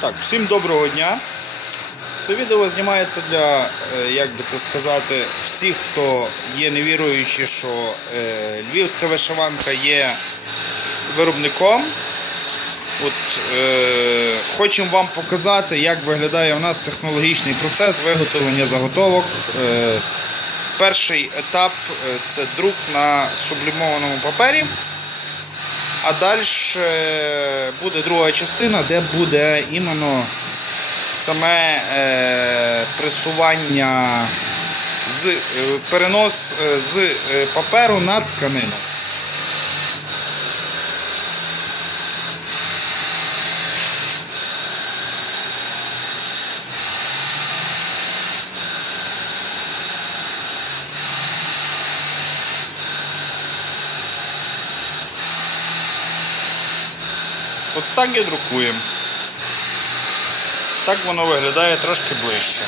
Так, всім доброго дня. Це відео знімається для, е, як би це сказати, всіх, хто є невіруючі, що е, львівська вишиванка є виробником. От, е, Хочемо вам показати, як виглядає у нас технологічний процес виготовлення заготовок. Е, перший етап е, це друк на сублімованому папері. А далі буде друга частина, де буде іменно саме е, пресування з е, перенос е, з паперу на тканину. От так і друкуємо. Так воно виглядає трошки ближче.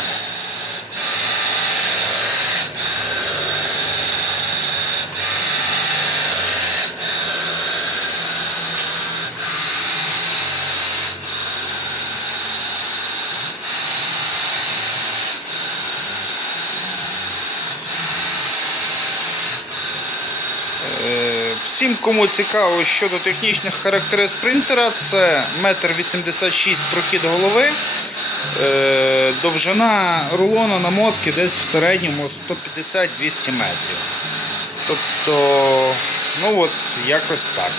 Е, Всім, кому цікаво щодо технічних характеристик принтера, це 1,86 м прохід голови, е, довжина рулона намотки десь в середньому 150-200 метрів. Тобто, ну от, якось так.